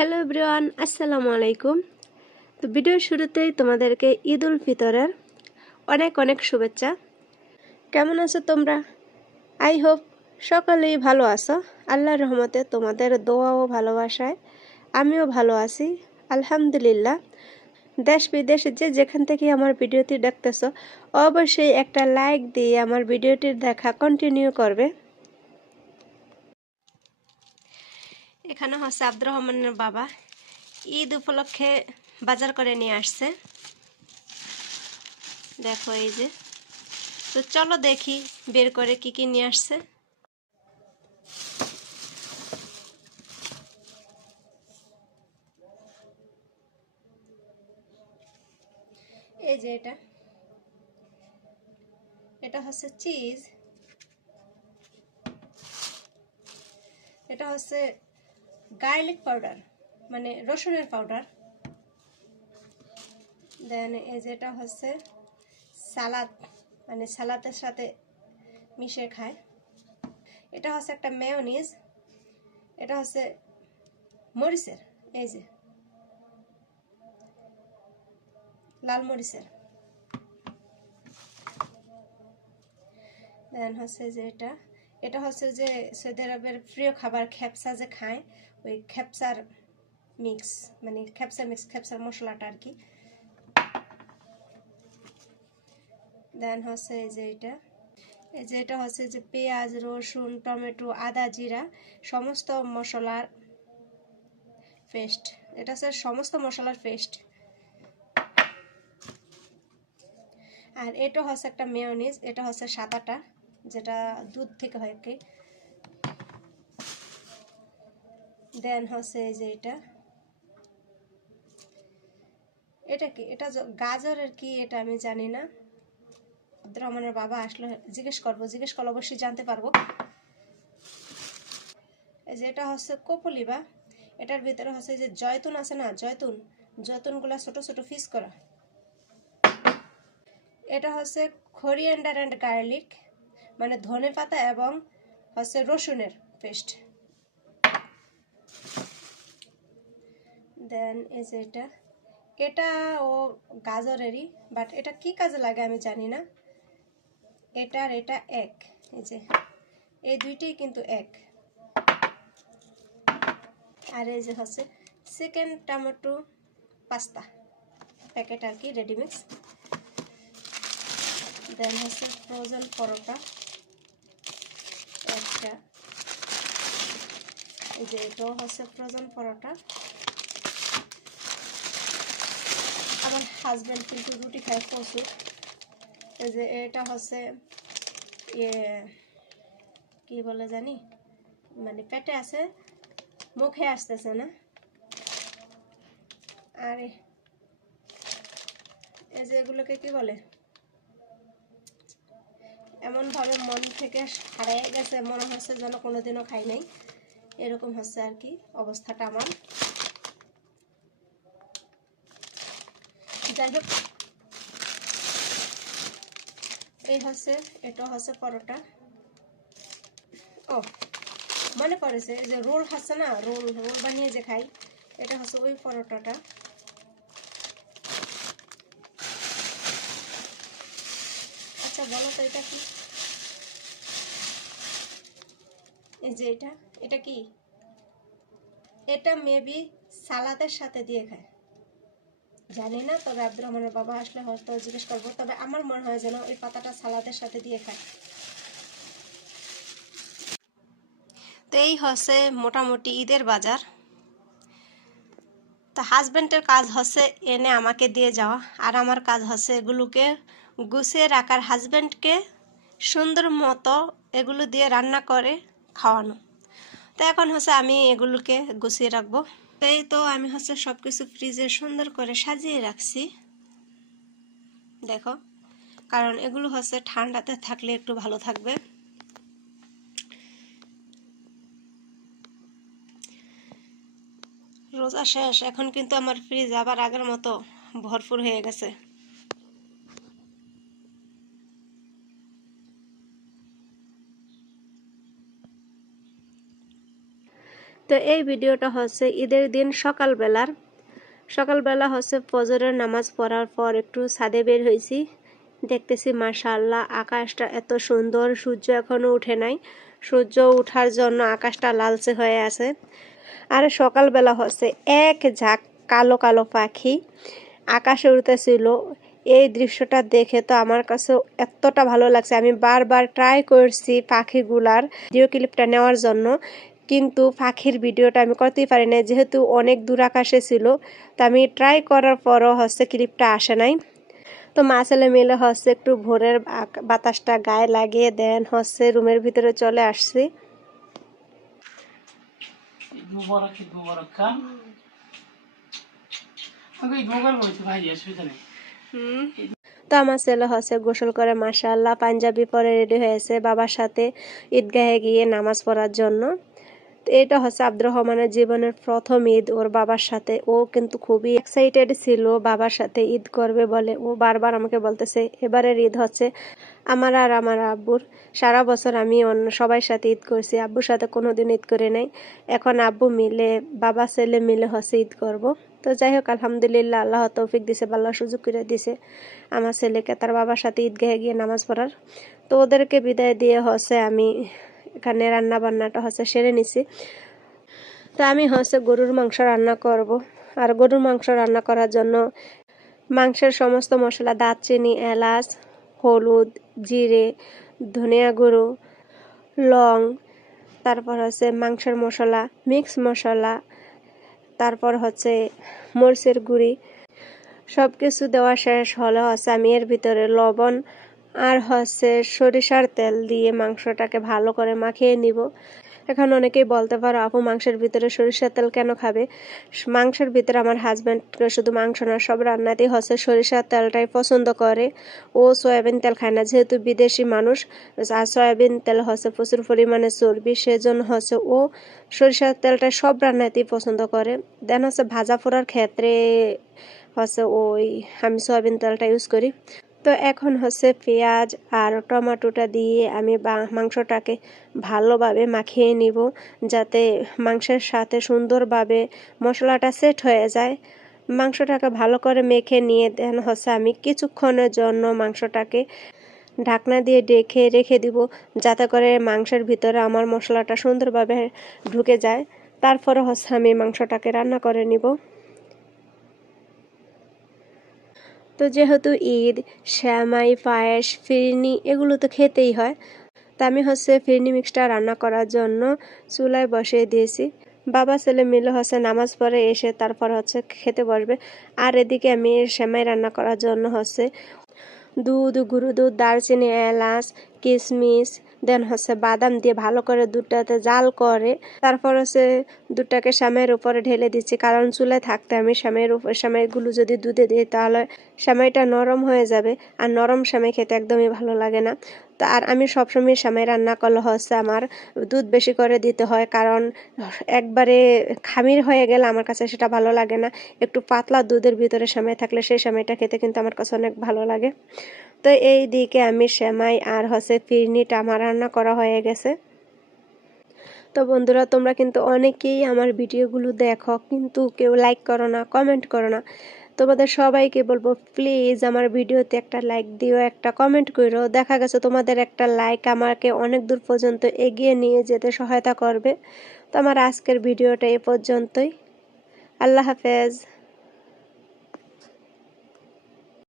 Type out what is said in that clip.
Hello everyone, আসসালামু আলাইকুম। তো ভিডিওর শুরুতেই তোমাদেরকে ঈদ উল ফিতরের অনেক অনেক শুভেচ্ছা। কেমন আছো তোমরা? আই হোপ সকলেই ভালো আছো। আল্লাহর রহমতে তোমাদের দোয়া ও ভালোবাসায় আমিও ভালো আছি, আলহামদুলিল্লাহ। দেশ বিদেশে যে যেখান থেকে আমার ভিডিওটি দেখতেছ, অবশ্যই একটা লাইক দিয়ে আমার ভিডিওটির দেখা কন্টিনিউ করবে। এখানে হচ্ছে আব্দুর রহমানের বাবা। ঈদ উপলক্ষে বাজার করে নিয়ে আসছে। দেখো এই যে। তো চলো দেখি বের করে কি কি নিয়ে আসছে। এই যে এটা। এটা হচ্ছে চিজ। এটা হচ্ছে গার্লিক পাউডার মানে রসুনের পাউডার দেন এই যেটা হচ্ছে সালাদ মানে সালাদের সাথে মিশে খায়। এটা হচ্ছে একটা মেয়নিজ এটা হচ্ছে মরিচের, এই যে। লাল মরিচের। দেন হচ্ছে যে এটা এটা হচ্ছে যে সৌদি আরবের প্রিয় খাবার খেপসা যে খায়, ওই খেপসার মিক্স মানে খেপসা মিক্স খেপসার মশলাটা আর কি। দেন হচ্ছে এই যে এটা। এই যে এটা হচ্ছে যে পেঁয়াজ, রসুন, টমেটো, আদা, জিরা, সমস্ত মশলার পেস্ট এটা হচ্ছে সমস্ত মশলার পেস্ট আর এটা হচ্ছে একটা মেয়নিজ এটা হচ্ছে সাদাটা। যেটা দুধ থেকে হয় কি। দেন হচ্ছে যে এটা। এটা কি? এটা গাজরের কি, এটা আমি জানি না। আব্দুর রহমানের বাবা আসলে জিজ্ঞেস করব, জিজ্ঞেস করলে অবশ্যই জানতে পারব। এই যে এটা হচ্ছে কপলিবা এটার ভিতরে হচ্ছে যে জয়তুন আছে না, জয়তুন, জয়তুনগুলা ছোট ছোট ফিস করা। এটা হচ্ছে খরিয়ান্ডার অ্যান্ড গার্লিক মানে ধনে পাতা এবং হচ্ছে রসুনের পেস্ট। দেন এই যে এটা এটা ও গাজরেরই বাট এটা কি কাজে লাগে আমি জানি না। এটার এটা এক, এই যে, এই দুইটাই কিন্তু এক। আর এই যে হচ্ছে চিকেন টমেটো পাস্তা, প্যাকেট আর কি রেডিমিক্স দেন হচ্ছে ফ্রোজেন পরোটা। একটা এই যে এটাও হচ্ছে ফ্রোজেন পরোটা। আমার হাজব্যান্ড কিন্তু রুটি খায় প্রচুর। এই যে এটা হচ্ছে ইয়ে কি বলে জানি? মানে পেটে আছে, মুখে আসতেছে না। আর, এই যে এগুলোকে কি বলে? এমনভাবে মন থেকে হারিয়ে গেছে, মনে হচ্ছে যেন কোনোদিনও খাই নাই। এরকম হচ্ছে আর কি অবস্থাটা আমার। যাই হোক, এই হচ্ছে, এটা হচ্ছে পরোটা। ও, মনে পড়েছে যে রোল হচ্ছে না, রোল রোল বানিয়ে যে খাই, এটা হচ্ছে ওই পরোটাটা। আচ্ছা বলো তো এটা কি? এই যে এটা এটা কি? এটা মেবি সালাদের সাথে দিয়ে খায়। জানি না, তবে আব্দুর রহমানের বাবা আসলে হয়তো জিজ্ঞেস করব। তবে আমার মনে হয় যেন ওই পাতাটা সালাদের সাথে দিয়ে খায়। তো এই হচ্ছে মোটামুটি ঈদের বাজার। তো হাজব্যান্ডের কাজ হচ্ছে এনে আমাকে দিয়ে যাওয়া। আর আমার কাজ হচ্ছে এগুলোকে গুছিয়ে রাখার হাজব্যান্ডকে সুন্দর মতো এগুলো দিয়ে রান্না করে খাওয়ানো। তো এখন হচ্ছে আমি এগুলোকে গুছিয়ে রাখব। এই তো আমি হচ্ছে সব কিছু ফ্রিজে সুন্দর করে সাজিয়ে রাখছি। দেখো, কারণ এগুলো হচ্ছে ঠান্ডাতে থাকলে একটু ভালো থাকবে। রোজা শেষ, এখন কিন্তু আমার ফ্রিজ আবার আগের মতো ভরপুর হয়ে গেছে। তো এই ভিডিওটা হচ্ছে ঈদের দিন সকালবেলার। সকালবেলা হচ্ছে ফজরের নামাজ পড়ার পর একটু ছাদে বের হয়েছি। দেখতেছি মাশাল্লাহ আকাশটা এত সুন্দর, সূর্য এখনও উঠে নাই। সূর্য উঠার জন্য আকাশটা লালচে হয়ে আছে। আর সকালবেলা হচ্ছে এক ঝাঁক কালো কালো পাখি আকাশে উড়তেছিল। এই দৃশ্যটা দেখে তো আমার কাছে এতটা ভালো লাগছে। আমি বারবার ট্রাই করছি পাখিগুলার ভিডিও ক্লিপটা নেওয়ার জন্য। কিন্তু পাখির ভিডিওটা আমি করতেই পারি না যেহেতু অনেক দূর আকাশে ছিল তো আমি ট্রাই করার পরও হচ্ছে ক্লিপটা আসে নাই। তো মা ছেলে মিলে হচ্ছে একটু ভোরের বাতাসটা গায়ে লাগিয়ে দেন হচ্ছে রুমের ভিতরে চলে আসছি। তো আমার ছেলে হচ্ছে গোসল করে মাশাআল্লাহ পাঞ্জাবি পরে রেডি হয়েছে বাবার সাথে ঈদগাহে গিয়ে নামাজ পড়ার জন্য। এটা হচ্ছে আব্দুর রহমানের জীবনের প্রথম ঈদ। ওর বাবার সাথে ও কিন্তু খুবই এক্সাইটেড ছিল। বাবার সাথে ঈদ করবে বলে ও বারবার আমাকে বলতেছে, এবারের ঈদ হচ্ছে আমার আর আমার আব্বুর। সারা বছর আমি অন্য সবার সাথে ঈদ করছি। আব্বুর সাথে কোনোদিন ঈদ করে নাই। এখন আব্বু মিলে, বাবা ছেলে মিলে হচ্ছে ঈদ করব। তো যাই হোক, আলহামদুলিল্লাহ আল্লাহ তৌফিক দিছে ভালো সুযোগ করে দিছে আমার ছেলেকে। তার বাবার সাথে ঈদগাহে গিয়ে নামাজ পড়ার। তো ওদেরকে বিদায় দিয়ে হচ্ছে আমি এখানে রান্না বান্নাটা হচ্ছে সেরে নিছি। তো আমি হচ্ছে গরুর মাংস রান্না করব। আর গরুর মাংস রান্না করার জন্য মাংসের সমস্ত মশলা, দারচিনি, এলাচ, হলুদ, জিরে, ধনিয়া গুঁড়ো, লং, তারপর হচ্ছে মাংসের মশলা, মিক্স মশলা, তারপর হচ্ছে মরিচের গুঁড়ি। সব কিছু দেওয়া শেষ হলে হচ্ছে আমি এর ভিতরে লবণ আর হচ্ছে সরিষার তেল দিয়ে মাংসটাকে ভালো করে মাখিয়ে নিব। এখন অনেকেই বলতে পারো, আপু, মাংসের ভিতরে সরিষার তেল কেন খাবে? মাংসের ভিতরে আমার হাজব্যান্ডকে শুধু মাংস না, সব রান্নাতেই হচ্ছে সরিষার তেলটাই পছন্দ করে। ও সয়াবিন তেল খায় না, যেহেতু বিদেশি মানুষ, আর সয়াবিন তেল হচ্ছে প্রচুর পরিমাণে চর্বি, সেজন্য হচ্ছে ও সরিষার তেলটা সব রান্নাতেই পছন্দ করে। দেন হচ্ছে ভাজা পোড়ার ক্ষেত্রে হচ্ছে ওই আমি সয়াবিন তেলটা ইউজ করি। তো এখন হচ্ছে পেঁয়াজ আর টমেটোটা দিয়ে আমি মাংসটাকে ভালোভাবে মাখিয়ে নিব যাতে মাংসের সাথে সুন্দরভাবে মশলাটা সেট হয়ে যায়। মাংসটাকে ভালো করে মেখে নিয়ে দেন হচ্ছে আমি কিছুক্ষণের জন্য মাংসটাকে ঢাকনা দিয়ে ডেকে রেখে দিব যাতে করে মাংসের ভিতরে আমার মশলাটা সুন্দরভাবে ঢুকে যায়। তারপরে হচ্ছে আমি মাংসটাকে রান্না করে নিব। তো যেহেতু ঈদ, শ্যামাই, পায়েস, ফিরনি এগুলো তো খেতেই হয়, তা আমি হচ্ছে ফিরনি মিক্সটা রান্না করার জন্য চুলায় বসিয়ে দিয়েছি। বাবা, ছেলে মিলে হচ্ছে নামাজ পড়ে এসে তারপর হচ্ছে খেতে বসবে। আর এদিকে আমি শ্যামাই রান্না করার জন্য হচ্ছে দুধ, গুঁড়ো দুধ, দারচিনি, এলাচ, কিশমিশ দেন হচ্ছে বাদাম দিয়ে ভালো করে দুধটাতে জাল করে, তারপর হচ্ছে দুধটাকে স্বামীর উপরে ঢেলে দিচ্ছি। কারণ চুলে থাকতে আমি স্বামীর উপর স্বামীগুলো যদি দুধে দিই তাহলে স্বামীটা নরম হয়ে যাবে। আর নরম স্বামী খেতে একদমই ভালো লাগে না। তো আর আমি সবসময় শ্যামাই রান্না করলে হচ্ছে আমার দুধ বেশি করে দিতে হয়। কারণ একবারে খামির হয়ে গেলে আমার কাছে সেটা ভালো লাগে না। একটু পাতলা দুধের ভিতরে সেমাই থাকলে সেই সেমাইটা খেতে কিন্তু আমার কাছে অনেক ভালো লাগে। তো এই দিকে আমি সেমাই আর হচ্ছে ফিরনিটা আমার রান্না করা হয়ে গেছে। তো বন্ধুরা, তোমরা কিন্তু অনেকেই আমার ভিডিওগুলো দেখো, কিন্তু কেউ লাইক করো না কমেন্ট করো না। তোমাদের সবাইকে বলব প্লিজ আমার ভিডিওতে একটা লাইক দিও, একটা কমেন্ট করো দেখা গেছে তোমাদের একটা লাইক আমাকে অনেক দূর পর্যন্ত এগিয়ে নিয়ে যেতে সহায়তা করবে। তো আমার আজকের ভিডিওটা এ পর্যন্তই। আল্লাহ হাফেজ।